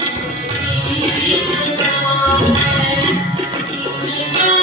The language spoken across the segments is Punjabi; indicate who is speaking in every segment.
Speaker 1: Thank you.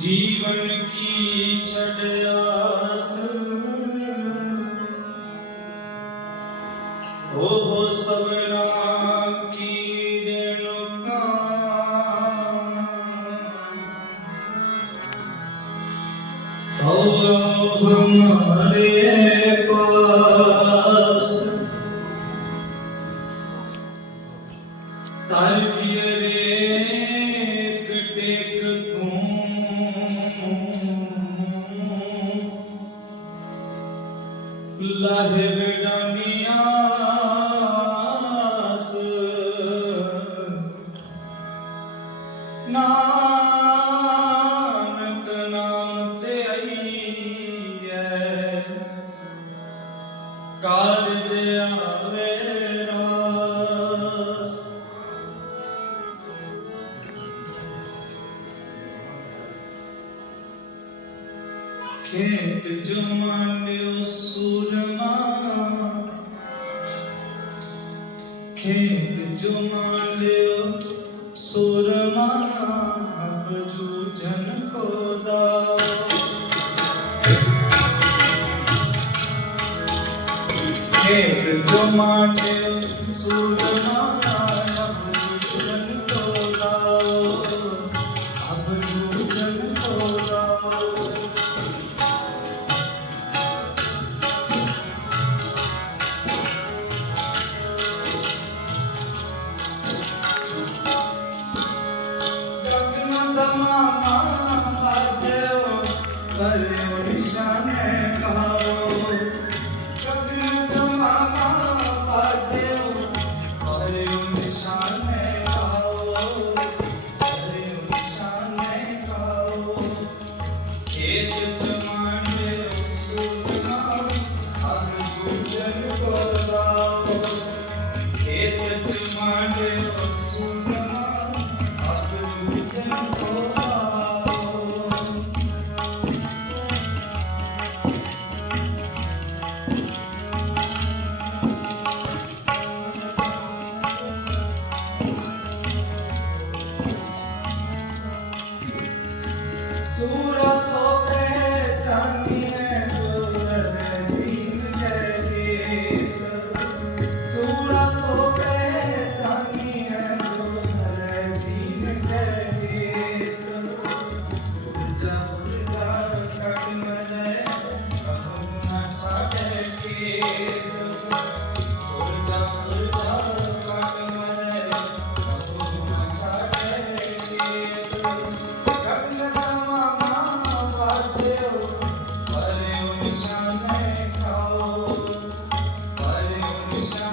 Speaker 1: ਜੀਵਨ ਕੀ ਛੜ ਆਸ ਹੋ ਸਭਨਾ ਕਾਰਜ ਆਵੇ ਰਾਸ ਖੇਤ ਜਮਾਨਿਓ ਸੂਰਮਾ। ਖੇਤ ਜਮਾਨਿਓ Christ.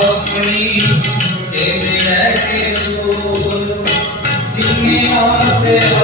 Speaker 1: ਆਪਣੀ ਇਹ ਮਿਲੈ ਕੇ ਬੋਲ ਜਿਨੀ ਨਾਮ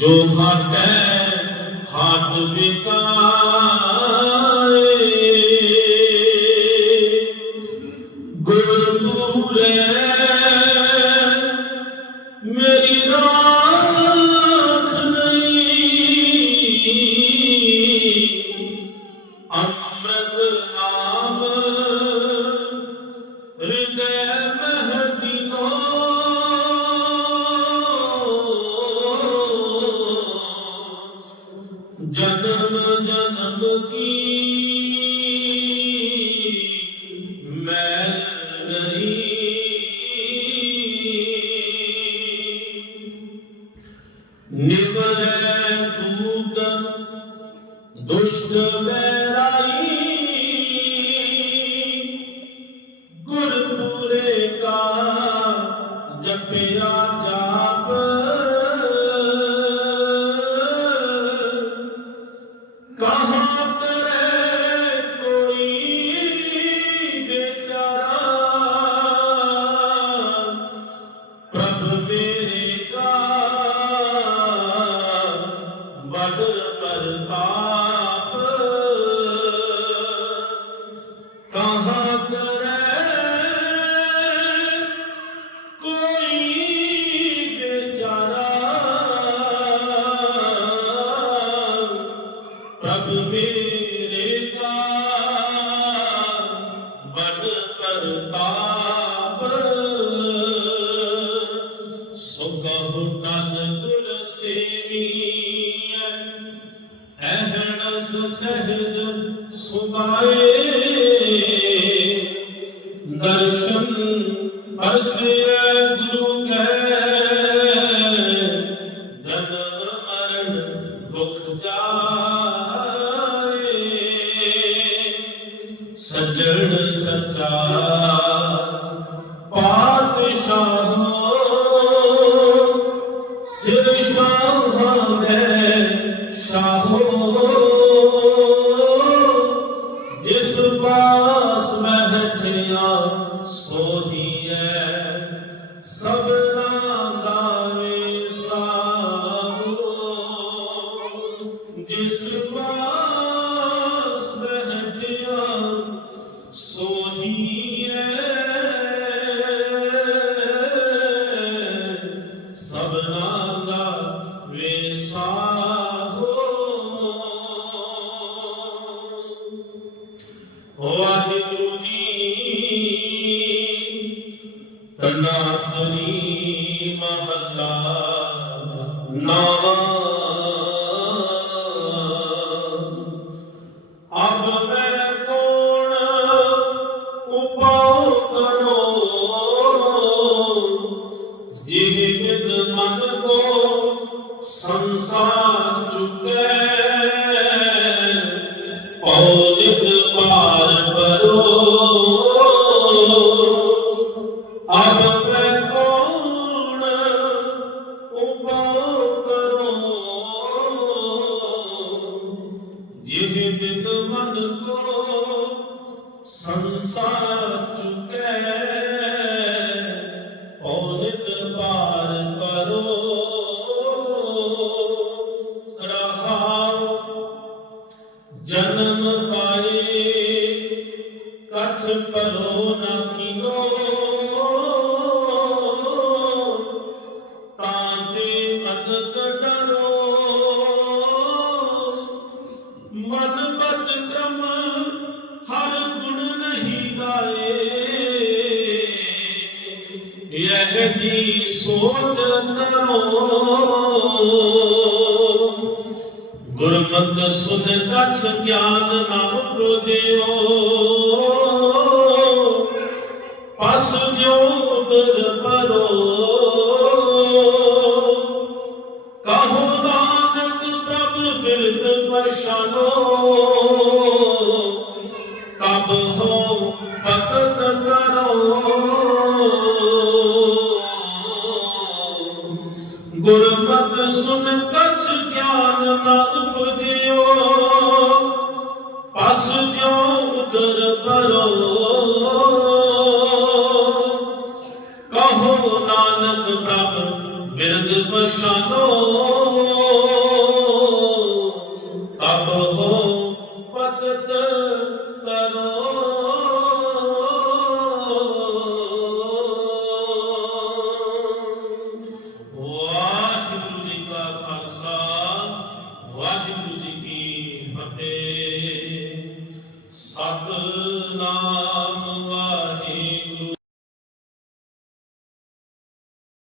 Speaker 1: ਜੋ
Speaker 2: ਹਟੈ ਹਟ ਵਿਕਾਰ। Düştüme सब मेरे का बन प्रताप सुगहु नन गुर सेवी अहणस सहज सुबाय ਪਾਸ ਮੈਂ ਠਿਆ ਸੋਹੀਐ ਸਭ ਬਖਸ਼ ਗਿਆਨ ਨਾਮ ਪ੍ਰੋਜਿਓ। ਪਸ ਜਿਉ ਉਦਰ ਪਰੋ? ਕਹੋ ਨਾਨਕ ਪ੍ਰਭ ਬਿਰਤ ਪਛਾਨੋ ਤਬ ਹੋ ਪਤਤ ਕਰੋ। ਗੁਰਮਤਿ ਸੁਨ ਕਛ ਗਿਆਨ ਨ ਉਪਜਿਓ। ਪਸ ਜਿਉ ਉਦਰ ਪਰੋ। ਕਹੋ ਨਾਨਕ ਪ੍ਰਭ ਬਿਰਦ ਪਛਾਨੋ